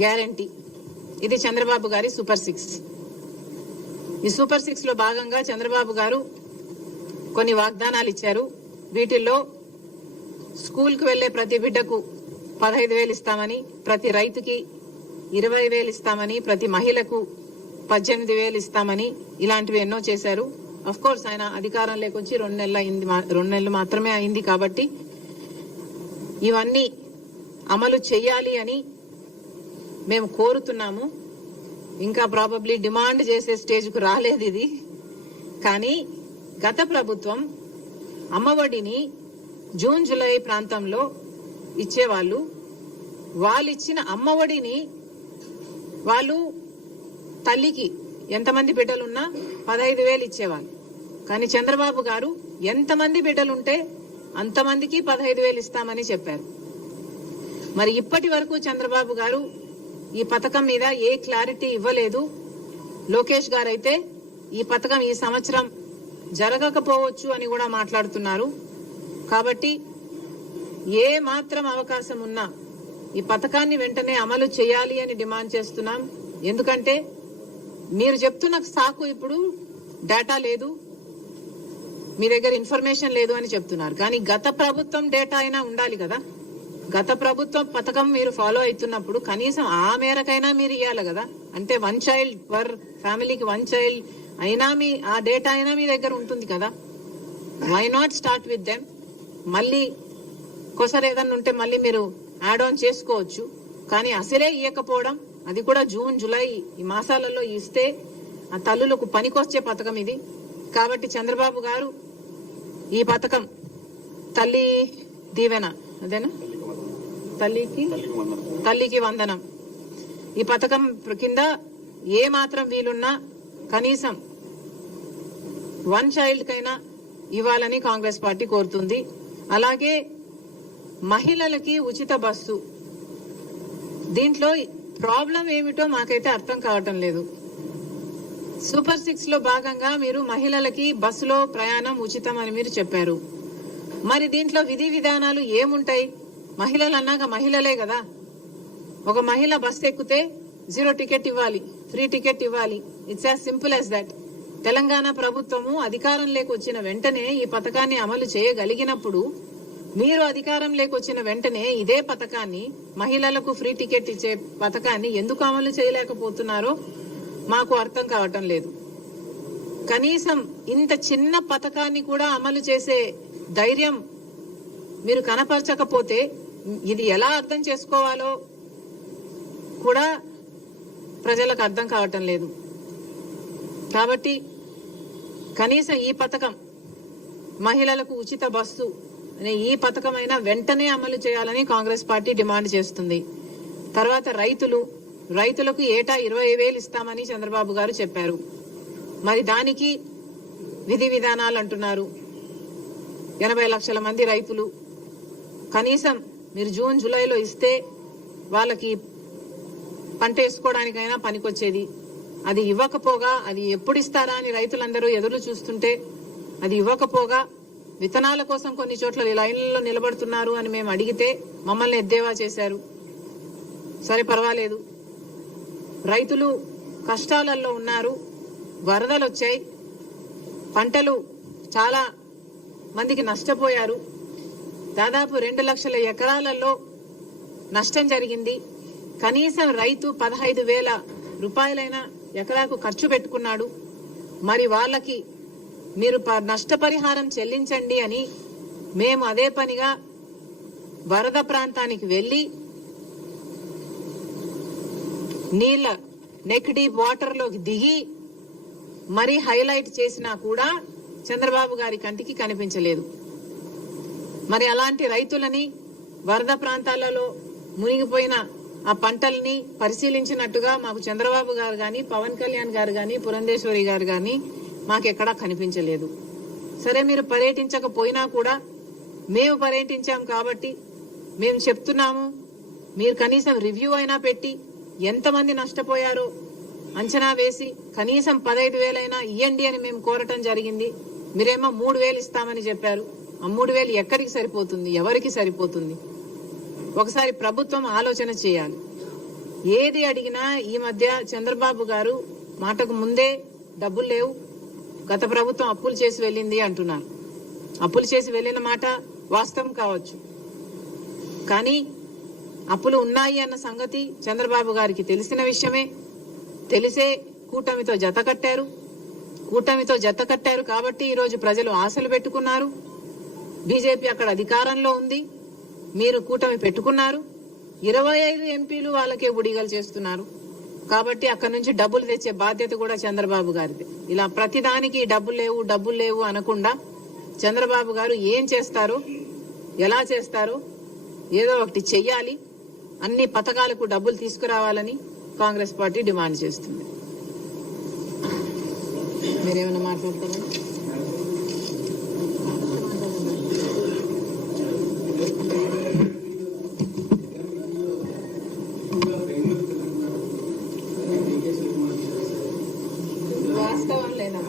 Guarantee. ఇది చంద్రబాబు గారి super 6. ఈ సూపర్ 6 లో భాగంగా చంద్రబాబు గారు కొన్ని వాగ్దానాలు ఇచ్చారు. వీటిల్లో స్కూల్కి వెళ్లే ప్రతి బిడ్డకు 15,000 ఇస్తామని, ప్రతి రైతుకి 20,000 ఇస్తామని, ప్రతి మహిళకు 18,000 ఇస్తామని, ఇలాంటివి ఎన్నో చేశారు. అఫ్ కోర్స్ ఆయన అధికారం లేకొచ్చి 2 నెలలు మాత్రమే అయింది కాబట్టి ఇవన్నీ అమలు చేయాలి అని మేము కోరుతున్నాము. ఇంకా ప్రాబబ్లీ డిమాండ్ చేసే స్టేజ్కు రాలేదు ఇది. కానీ గత ప్రభుత్వం అమ్మఒడిని జూన్ జూలై ప్రాంతంలో ఇచ్చేవాళ్ళు. వాళ్ళు ఇచ్చిన అమ్మఒడిని వాళ్ళు తల్లికి ఎంతమంది బిడ్డలున్నా 15,000 ఇచ్చేవాళ్ళు. కానీ చంద్రబాబు గారు ఎంతమంది బిడ్డలుంటే అంతమందికి 15,000 ఇస్తామని చెప్పారు. మరి ఇప్పటి వరకు చంద్రబాబు గారు ఈ పథకం మీద ఏ క్లారిటీ ఇవ్వలేదు. లోకేష్ గారైతే ఈ పథకం ఈ సంవత్సరం జరగకపోవచ్చు అని కూడా మాట్లాడుతున్నారు. కాబట్టి ఏ మాత్రం అవకాశం ఉన్నా ఈ పథకాన్ని వెంటనే అమలు చేయాలి అని డిమాండ్ చేస్తున్నాం. ఎందుకంటే మీరు చెప్తున్న సాకు ఇప్పుడు డేటా లేదు, మీ దగ్గర ఇన్ఫర్మేషన్ లేదు అని చెప్తున్నారు. కానీ గత ప్రభుత్వం డేటా అయినా ఉండాలి కదా. గత ప్రభుత్వం పథకం మీరు ఫాలో అవుతున్నప్పుడు కనీసం ఆ మేరకైనా మీరు ఇవ్వాలి కదా. అంటే 1 చైల్డ్ పర్ ఫ్యామిలీకి 1 చైల్డ్ అయినా ఆ డేటా అయినా మీ దగ్గర ఉంటుంది కదా. Why not start with them? మళ్ళీ కొసరు ఏదన్నా ఉంటే మళ్ళీ మీరు యాడ్ ఆన్ చేసుకోవచ్చు. కానీ అసలే ఇవ్వకపోవడం, అది కూడా జూన్ జూలై ఈ మాసాలలో ఇస్తే ఆ తల్లులకు పనికొచ్చే పథకం ఇది. కాబట్టి చంద్రబాబు గారు ఈ పథకం తల్లి దీవెన, అదేనా, తల్లికి వందనం, ఈ పథకం కింద ఏ మాత్రం వీలున్నా కనీసం 1 చైల్డ్ కైనా ఇవ్వాలని కాంగ్రెస్ పార్టీ కోరుతుంది. అలాగే మహిళలకి ఉచిత బస్సు, దీంట్లో ప్రాబ్లం ఏమిటో మాకైతే అర్థం కావటం లేదు. సూపర్ 6 లో భాగంగా మీరు మహిళలకి బస్సులో ప్రయాణం ఉచితం అని మీరు చెప్పారు. మరి దీంట్లో విధి విధానాలు ఏముంటాయి? మహిళలు అన్నాక మహిళలే కదా. ఒక మహిళ బస్సు ఎక్కితే 0 టికెట్ ఇవ్వాలి, ఫ్రీ టికెట్ ఇవ్వాలి. It's as simple as that. Telangana ప్రభుత్వము అధికారంలోకి వచ్చిన వెంటనే ఈ పథకాన్ని అమలు చేయగలిగినప్పుడు మీరు అధికారంలోకి వచ్చిన వెంటనే ఇదే పథకాన్ని, మహిళలకు ఫ్రీ టికెట్ ఇచ్చే పథకాన్ని ఎందుకు అమలు చేయలేకపోతున్నారో మాకు అర్థం కావటం లేదు. కనీసం ఇంత చిన్న పథకాన్ని కూడా అమలు చేసే ధైర్యం మీరు కనపరచకపోతే ఇది ఎలా అర్థం చేసుకోవాలో కూడా ప్రజలకు అర్థం కావటం లేదు. కాబట్టి కనీసం ఈ పథకం, మహిళలకు ఉచిత బస్సు అనే ఈ పథకమైనా వెంటనే అమలు చేయాలని కాంగ్రెస్ పార్టీ డిమాండ్ చేస్తుంది. తర్వాత రైతులకు ఏటా 20,000 ఇస్తామని చంద్రబాబు గారు చెప్పారు. మరి దానికి విధి విధానాలు అంటున్నారు. 80 లక్షల మంది రైతులు, కనీసం మీరు జూన్ జూలైలో ఇస్తే వాళ్ళకి పంట వేసుకోవడానికైనా పనికొచ్చేది. అది ఇవ్వకపోగా, అది ఎప్పుడు ఇస్తారా అని రైతులందరూ ఎదురు చూస్తుంటే అది ఇవ్వకపోగా విత్తనాల కోసం కొన్ని చోట్ల లైన్లలో నిలబడుతున్నారు అని మేము అడిగితే మమ్మల్ని ఎద్దేవా చేశారు. సరే పర్వాలేదు, రైతులు కష్టాలలో ఉన్నారు, వరదలు వచ్చాయి, పంటలు చాలా మందికి నష్టపోయారు. దాదాపు 2 లక్షల ఎకరాలలో నష్టం జరిగింది. కనీసం రైతు 15,000 రూపాయలైనా ఎకరాకు ఖర్చు పెట్టుకున్నాడు. మరి వాళ్ళకి మీరు నష్టపరిహారం చెల్లించండి అని మేము అదే పనిగా వరద ప్రాంతానికి వెళ్లి నీళ్ల నెక్ డీప్ వాటర్ లోకి దిగి మరీ హైలైట్ చేసినా కూడా చంద్రబాబు గారి కంటికి కనిపించలేదు. మరి అలాంటి రైతులని, వరద ప్రాంతాలలో మునిగిపోయిన ఆ పంటల్ని పరిశీలించినట్టుగా మాకు చంద్రబాబు గారు గాని, పవన్ కళ్యాణ్ గారు గాని, పురంధేశ్వరి గారు గాని మాకెక్కడా కనిపించలేదు. సరే, మీరు పర్యటించకపోయినా కూడా మేము పర్యటించాం కాబట్టి మేము చెప్తున్నాము, మీరు కనీసం రివ్యూ అయినా పెట్టి ఎంతమంది నష్టపోయారో అంచనా వేసి కనీసం 15,000 అయినా ఇవ్వండి అని మేము కోరటం జరిగింది. మీరేమో 3,000 ఇస్తామని చెప్పారు. ఆ 3,000 ఎక్కడికి సరిపోతుంది? ఎవరికి సరిపోతుంది? ఒకసారి ప్రభుత్వం ఆలోచన చేయాలి. ఏది అడిగినా ఈ మధ్య చంద్రబాబు గారు మాటకు ముందే డబ్బులు లేవు, గత ప్రభుత్వం అప్పులు చేసి వెళ్ళింది అంటున్నారు. అప్పులు చేసి వెళ్ళిన మాట వాస్తవం కావచ్చు, కానీ అప్పులు ఉన్నాయి అన్న సంగతి చంద్రబాబు గారికి తెలిసిన విషయమే. తెలిసే కూటమితో జత కట్టారు కాబట్టి ఈరోజు ప్రజలు ఆశలు పెట్టుకున్నారు. బీజేపీ అక్కడ అధికారంలో ఉంది, మీరు కూటమి పెట్టుకున్నారు. 25 ఎంపీలు వాళ్ళకే బుడిగలు చేస్తున్నారు కాబట్టి అక్కడి నుంచి డబ్బులు తెచ్చే బాధ్యత కూడా చంద్రబాబు గారిది. ఇలా ప్రతిదానికి డబ్బులు లేవు అనకుండా చంద్రబాబు గారు ఏం చేస్తారో, ఎలా చేస్తారో ఏదో ఒకటి చెయ్యాలి. అన్ని పథకాలకు డబ్బులు తీసుకురావాలని కాంగ్రెస్ పార్టీ డిమాండ్ చేస్తుంది. మీరేమైనా మాట్లాడతారా? వాస్తవం లేదా?